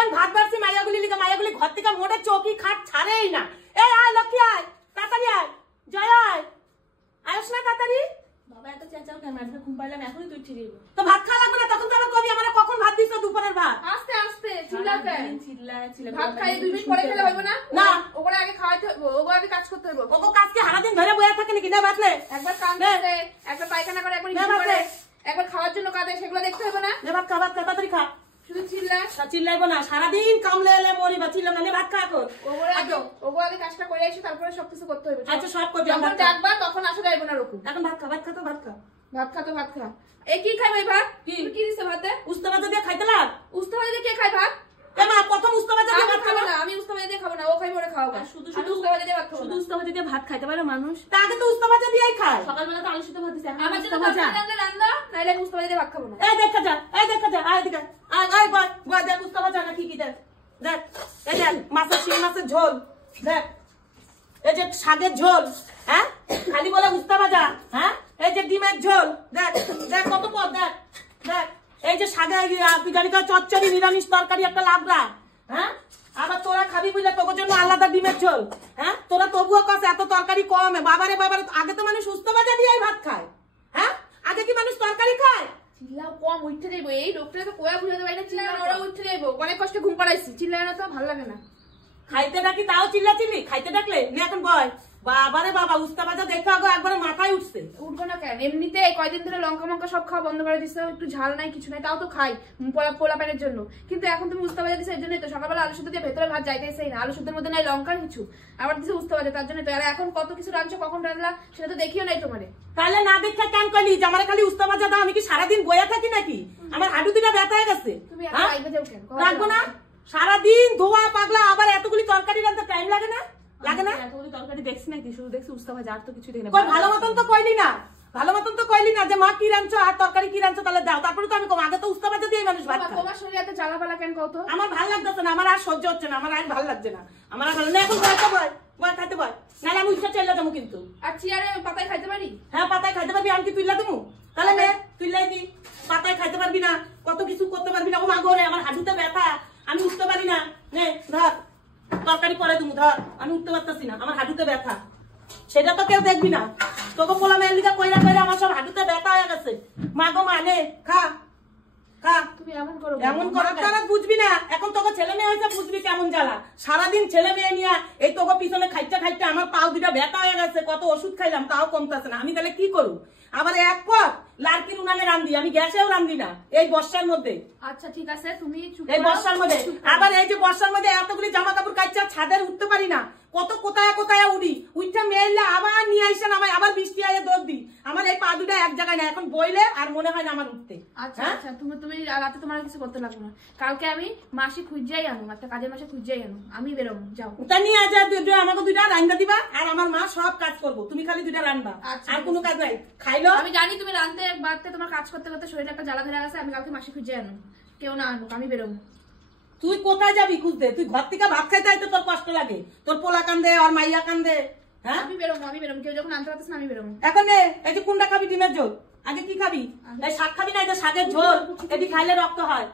কতক্ষণ ভাত বাড়ছি মাইয়াগুলি ঘর থেকে মোটে চৌকি খাট ছাড়েই না। এই আয় লক্ষ্মী আয়, তাড়াতাড়ি আয়, জয় আয়, আয়স না তাড়াতাড়ি। বাবা এত চেঁচাও কেন? আজকে ঘুম পাইলাম এখনই তুই ঠিক হইব। তো ভাত খাওয়া লাগবে না? তখন তো আমার কবি আমার কখন ভাত দিছ দুপুরের ভাত? আস্তে আস্তে চিল্লা কেন? চিল্লা ভাত খাইয়ে 2 মিনিট পরে খেলে হইব না? না ওগুলো আগে খাওয়াইতে হইব, ওগুলো আগে কাজ করতে হইব। ওগো কাজকে সারা দিন ধরে বইয়া থাকে নাকি? না ভাত নে, একবার কাঁদে, একবার পায়খানা করে, একবার ইচ্ছা করে, একবার খাওয়ার জন্য কাঁদে, সেগুলো দেখতে হইব না? নে ভাত খা, ভাত খা, তাড়াতাড়ি খা। শুধু চিল্লা চিল্লাইবো না, সারাদিন কামলে এলে মরিবা, চিল্লাম না। নে ভাত খা এখন। ওগুলো আগে কাজটা করে এসে তারপরে সবকিছু করতে হইব। আচ্ছা সব করবি। যখন ডাকবা তখন আসলে যাইব না রকম। এখন ভাত খা, ভাত খা, তো ভাত খা। ভাত খা তো ভাত খা। এই কি খাই ভাই ভাত? কি দিছে ভাতে? উস্তা ভাজা দিয়ে খাইতে লাগ? উস্তা ভাজা দিয়ে কে খায় ভাত? এ মা প্রথম উস্তা ভাজা দিয়ে ভাত খাবো না। আমি উস্তা ভাজা দিয়ে খাবো না, ও খাইবো ওরে খাওয়াবো। শুধু উস্তা ভাজা দিয়ে ভাত খাবো। শুধু উস্তা ভাজা দিয়ে ভাত খাইতে পারে মানুষ? তা আগে তো উস্তা ভাজা দিয়েই খায়। সকালবেলা তো আলু সিদ্ধ ভাত দিছে। আমার জন্য ভাজা রান্না, নাইলে উস্তা ভাজা দিয়ে ভাত খাবো না। এই দেখা যা, এই দেখা যা, আয় দিকে আয়, আয় বয় বয়, দেখ উস্তা ভাজা না কি কি দেখ, দেখ এই দেখ মাছের শিং মাছের ঝোল, দেখ এই যে শাকের ঝোল, হ্যাঁ খালি বলে উস্তা ভাজা, হ্যাঁ এই যে ডিমের ঝোল, দেখ দেখ কত পদ, দেখ দেখ এই যে শাকের পিঠারিকা চচ্চড়ি নিরামিষ তরকারি একটা লাবড়া, হ্যাঁ আবার তোরা খাবি বুঝলে তোর জন্য আলাদা ডিমের ঝোল, হ্যাঁ তোরা তবুও কস এত তরকারি কম। বাবারে বাবারে, আগে তো মানুষ উস্তা ভাজা দিয়েই ভাত খায়, হ্যাঁ আগে কি মানুষ তরকারি খায়? চিল্লাও কম, উঠতে যাইব। এই লোকটা তো কোয়া বুঝাতে পারি না, চিল্লাও ওরা উঠতে যাইব। অনেক কষ্ট ঘুম পাড়াইছি, চিল্লায় না তো ভালো লাগে না। খাইতে ডাকি তাও চিল্লা চিল্লি, খাইতে ডাকলে নে এখন বয়। বাবারে বাবা, উস্তা ভাজা দেখে আগে একবারে মাথায় উঠছে। উঠবো না কেন? এমনিতে কয়দিন ধরে লঙ্কা মঙ্কা সব খাওয়া বন্ধ করে দিছো, একটু ঝাল নাই কিছু নাই, তাও তো খাই পোলা প্যানের জন্য। কিন্তু এখন তুমি উস্তা ভাজা দিছো এর জন্যই তো। সকালবেলা আলু সুদ্ধ দিয়ে ভেতরে ভাত যাইতেছেই না, আলু সুদ্ধের মধ্যে নাই লঙ্কার কিছু, আবার দিছো উস্তা ভাজা, তার জন্য তো। আর এখন কত কিছু রাঁধছো, কখন রাঁধলা সেটা তো দেখিও নাই তোমারে। তাহলে না দেখে কেন কইলি যে আমার খালি উস্তা ভাজা দাও? আমি কি সারাদিন বইয়া থাকি নাকি? আমার হাঁটু দুটা ব্যথা হয়ে গেছে। তুমি এখন রাইবে যাও কেন? রাখবো না, সারাদিন ধোয়া পাগলা, আবার এতগুলি তরকারি রাঁধতে টাইম লাগে না? লাগে না? এতগুলি তরকারি দেখছি নাকি? শুধু দেখছি উস্তা ভাজা, আর তো কিছু দেখি না। ভালো মতন তো কইলি না, ভালো মতন তো কইলি না যে মা কি রাঁধছো আর তরকারি কি রাঁধছো, তাহলে দাও। তারপরে তো আমি কম, আগে তো উস্তা ভাজা দিয়ে মানুষ ভাত খায়। তোমার শরীরে এত জ্বালা পালা কেন কত? আমার ভালো লাগতেছে না, আমার আর সহ্য হচ্ছে না, আমার আর ভালো লাগছে না, আমার আর ভালো না। এখন বয় বয় বয়, খাইতে বয়, নাহলে আমি উঠে চলে যাবো কিন্তু। আর চেয়ারে পাতায় খাইতে পারি? হ্যাঁ পাতায় খাইতে পারবি, আমি কি তুইলা দেবো? তাহলে নে তুইলাই দি। পাতায় খাইতে পারবি না, কত কিছু করতে পারবি না। ও মা গোরে, আমার হাঁটুতে ব্যথা, আমি উঠতে পারি না। নে ধর তরকারি পরে তুমি ধর, আমি উঠতে পারতেছি না, আমার হাঁটুতে ব্যথা। সেটা তো কেউ দেখবি না, তোকে পোলা মেয়ের লিগা কইরা কইরা আমার সব হাঁটুতে ব্যথা হয়ে গেছে। মা গো মা, নে খা খা। তুমি এমন করো, এমন করার তারা বুঝবি না। এখন তোকে ছেলে মেয়ে হয়েছে, বুঝবি কেমন জ্বালা। সারাদিন ছেলে মেয়ে নিয়ে এই তোকে পিছনে খাইতে খাইতে আমার পাও দুটা ব্যথা হয়ে গেছে। কত ওষুধ খাইলাম তাও কমতেছে না। আমি তাহলে কি করু? আবার এক পথ লার্কির উনানে রান্ধি, আমি গ্যাসেও রান্ধি না এই বর্ষার মধ্যে। আচ্ছা ঠিক আছে, তুমি এই বর্ষার মধ্যে, আবার এই যে বর্ষার মধ্যে এতগুলি জামা কাপড় কাচ্চা ছাদের উঠতে পারি না, কত কোথায় কোথায় উড়ি, উঠতে মেললে আবার নিয়ে আসেন আমায়, আবার বৃষ্টি আয়ে দৌড় দিই। আমার এই পা দুটা এক জায়গায় না, এখন বইলে আর মনে হয় না আমার উঠতে। আচ্ছা আচ্ছা, তুমি রাতে তোমার কিছু করতে লাগবে না। কালকে আমি মাসি খুঁজেই আনো, একটা কাজের মাসে খুঁজেই আনো, আমি বেরোবো। যাও ওটা নিয়ে আজ আমাকে দুইটা রান্না দিবা, আর আমার মা সব কাজ করবো, তুমি খালি দুইটা রান্না, আর কোনো কাজ নাই। খাইলো আমি জানি তুমি রানতে বাড়তে তোমার কাজ করতে করতে শরীরে একটা জ্বালা ধরে গেছে। আমি কালকে মাসি খুঁজে আনো, কেউ না আনুক, আমি বেরোবো। তুই কোথায় যাবি খুঁজতে? তুই ঘর থেকে ভাত খাইতে আইতে তোর কষ্ট লাগে, তোর পোলা কান্দে আর মাইয়া কান্দে। হ্যাঁ আমি বেরোবো, কেউ যখন আনতে পারতেছ না আমি বেরোবো। এখন এই যে কোনটা খাবি? ডিমের ঝোল। আগে কি খাবি? শাক খাবি না? এটা শাকের ঝোল, এটি খাইলে রক্ত হয়।